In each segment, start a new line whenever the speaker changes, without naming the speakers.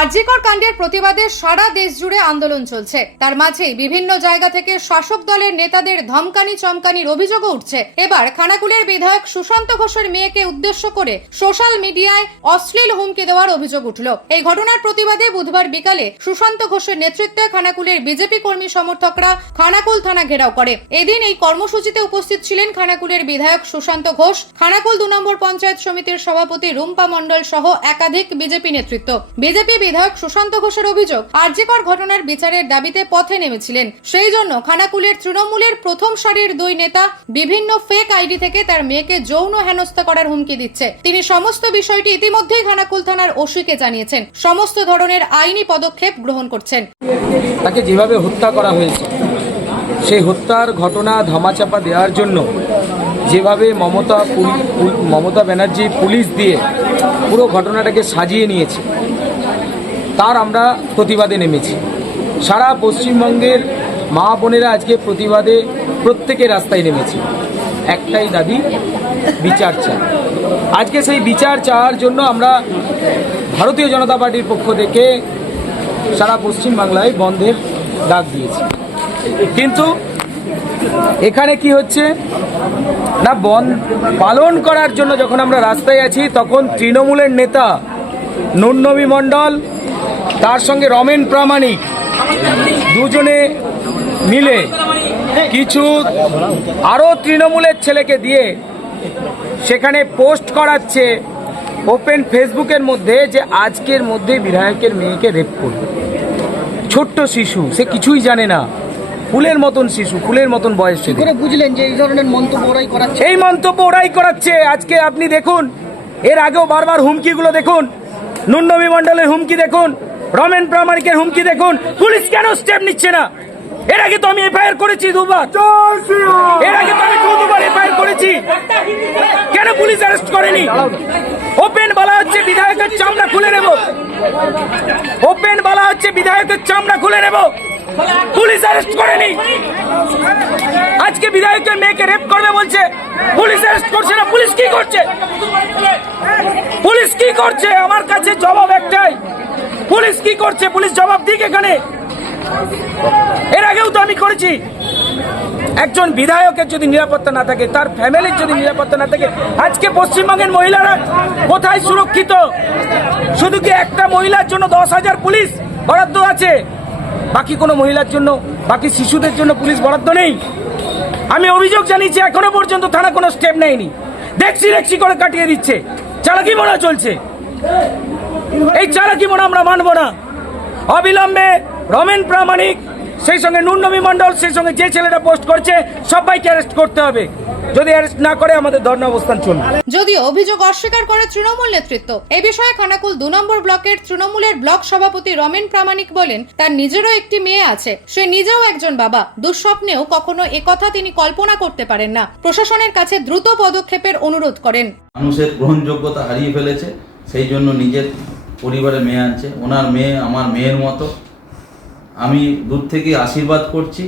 আরজিকর কাণ্ডের প্রতিবাদে সারা দেশ জুড়ে আন্দোলন চলছে। তার মাঝেই বিভিন্ন জায়গা থেকে শাসক দলের নেতাদের ধমকানি চমকানির অভিযোগও উঠছে। এবার খানাকুলের বিধায়ক সুশান্ত ঘোষের মেয়েকে উদ্দেশ্য করে সোশ্যাল মিডিয়ায় অশ্লীল হুমকি দেওয়ার অভিযোগ উঠল। এই ঘটনার প্রতিবাদে বুধবার বিকালে সুশান্ত ঘোষের নেতৃত্বে খানাকুলের বিজেপি কর্মী সমর্থকরা খানাকুল থানা ঘেরাও করে। এদিন এই কর্মসূচিতে উপস্থিত ছিলেন খানাকুলের বিধায়ক সুশান্ত ঘোষ, খানাকুল দু নম্বর পঞ্চায়েত সমিতির সভাপতি রুম্পা মণ্ডল সহ একাধিক বিজেপি নেতৃত্ব। বিজেপি বিধায়ক সুশান্ত ঘোষের অভিযোগ আরজিকর ঘটনার বিচারের দাবিতে পথে নেমেছিলেন। সেই জন্য খানাকুলের তৃণমূলের প্রথম সারির দুই নেতা বিভিন্ন ফেক আইডি থেকে তার মেয়েকে যৌন হেনস্থা করার হুমকি দিচ্ছে। তিনি সমস্ত বিষয়টি ইতিমধ্যেই খানাকুল থানার ওসিকে জানিয়েছেন। সমস্ত ধরনের আইনি পদক্ষেপ গ্রহণ করছেন।
তাকে যেভাবে হত্যা করা হয়েছে, সেই হত্যার ঘটনা ধামাচাপা দেওয়ার জন্য যেভাবে মমতা মমতা ব্যানার্জি পুলিশ দিয়ে পুরো ঘটনাটাকে সাজিয়ে নিয়েছে তার আমরা প্রতিবাদে নেমেছি। সারা পশ্চিমবঙ্গের মা বোনেরা আজকে প্রতিবাদে প্রত্যেকে রাস্তায় নেমেছে। একটাই দাবি, বিচার চাই। আজকে সেই বিচার চাওয়ার জন্য আমরা ভারতীয় জনতা পার্টির পক্ষ থেকে সারা পশ্চিম বাংলায় বন্ধের ডাক দিয়েছি। কিন্তু এখানে কি হচ্ছে? না, বন পালন করার জন্য যখন আমরা রাস্তায় আছি, তখন তৃণমূলের নেতা নুন্নবী মণ্ডল তার সঙ্গে রমেন প্রামাণিক দুজনে মিলে কিছু আরও তৃণমূলের ছেলেকে দিয়ে সেখানে পোস্ট করাচ্ছে ওপেন ফেসবুকের মধ্যে যে আজকের মধ্যে বিধায়কের মেয়েকে রেপ করবে। ছোট্ট শিশু সে কিছুই জানে না। ফুলের মতন শিশু ফুলের মতন বয়স।
করে বুঝলেন যে এই ধরনের মন্তব্য ওরাই করাচ্ছে?
এই মন্তব্য ওরাই করাচ্ছে। আজকে আপনি দেখুন এর আগেও বারবার হুমকিগুলো দেখুন। নুন্নবী মণ্ডলের হুমকি দেখুন। রমেন প্রামাণিকের হুমকি দেখুন। পুলিশ কেন স্টেপ নিচ্ছে না? এর আগে তো আমি এফআইআর করেছি দুবার। এর আগে তো আমি দুবার এফআইআর করেছি। কেন পুলিশ অ্যারেস্ট করেনি? ওপেন বলা হচ্ছে বিধায়কের চামড়া খুলে নেব। ওপেন বলা হচ্ছে বিধায়কের চামড়া খুলে নেব। পুলিশ অ্যারেস্ট করেনি। আজকে বিধায়কের মেয়েকে রেপ করবে বলছে। পুলিশ অ্যারেস্ট করছে না পুলিশ কি করছে? পুলিশ কি করছে? আমার কাছে জবাব একটাই। পুলিশ কি করছে? পুলিশ জবাব দিক এখানে। এর আগেও তো আমি করেছি। একজন বিধায়কের যদি নিরাপত্তা না থাকে, তার ফ্যামিলির যদি নিরাপত্তা না থাকে, আজকে পশ্চিমবঙ্গের মহিলারা কোথায় সুরক্ষিত? শুধু কি একটা মহিলার জন্য দশ হাজার পুলিশ বরাদ্দ আছে? বাকি কোনো মহিলার জন্য, বাকি শিশুদের জন্য পুলিশ বরাদ্দ নেই। আমি অভিযোগ জানিয়েছি, এখনও পর্যন্ত থানা কোনো স্টেপ নেয়নি। দেখছি দেখছি করে কাটিয়ে দিচ্ছে। চালাকি মোড়া চলছে। এই চালাকি মোড়া আমরা মানবো না। অবিলম্বে রমেন প্রামাণিক সেই সঙ্গে নুননবী মণ্ডল সেই সঙ্গে যে ছেলেটা পোস্ট করছে সবাইকে অ্যারেস্ট করতে হবে। যদি অ্যারেস্ট না করে আমাদের ধর্ণা অবস্থান চলবে।
যদিও অভিযোগ অস্বীকার করে তৃণমূল নেতৃত্ব এ বিষয়ে খানাকুল দু নম্বর ব্লকের তৃণমূলের ব্লক সভাপতি রমেন প্রামাণিক বলেন তার নিজেরও একটি মেয়ে আছে সে নিজেও একজন বাবা। দুঃস্বপ্নেও কখনো একথা তিনি কল্পনা করতে পারেন না। প্রশাসনের কাছে দ্রুত পদক্ষেপের অনুরোধ করেন।
মানুষের গ্রহণযোগ্যতা হারিয়ে ফেলেছে সেই জন্য নিজের পরিবারে মেয়ে আনছে। ওনার মেয়ে আমার মেয়ের মতো। আমি দূর থেকে আশীর্বাদ করছি।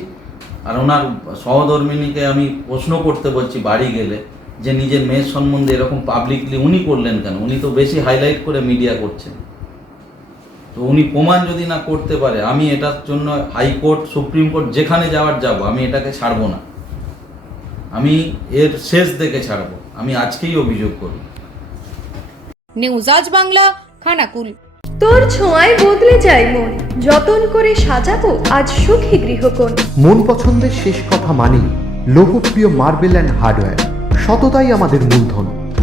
আর ওনার সহধর্মিনীকে আমি প্রশ্ন করতে বলছি বাড়ি গেলে যে নিজের মেয়ের সম্বন্ধে এরকম পাবলিকলি উনি করলেন কেন? উনি তো বেশি হাইলাইট করে মিডিয়া করছেন। তো উনি প্রমাণ যদি না করতে পারে, আমি এটার জন্য হাইকোর্ট সুপ্রিম কোর্ট যেখানে যাওয়ার যাব, আমি এটাকে ছাড়বো না। আমি এর শেষ দেখে ছাড়বো। আমি আজকেই অভিযোগ করব
নিউজ আজ বাংলা। খানাকুল।
তোর ছোঁয়ায় বদলে যায় মন। যতন করে সাজাবো আজ সুখী গৃহকোণ।
মন পছন্দের শেষ কথা মানি লোকপ্রিয় মার্বেল অ্যান্ড হার্ডওয়্যার। সততাই আমাদের মূলধন।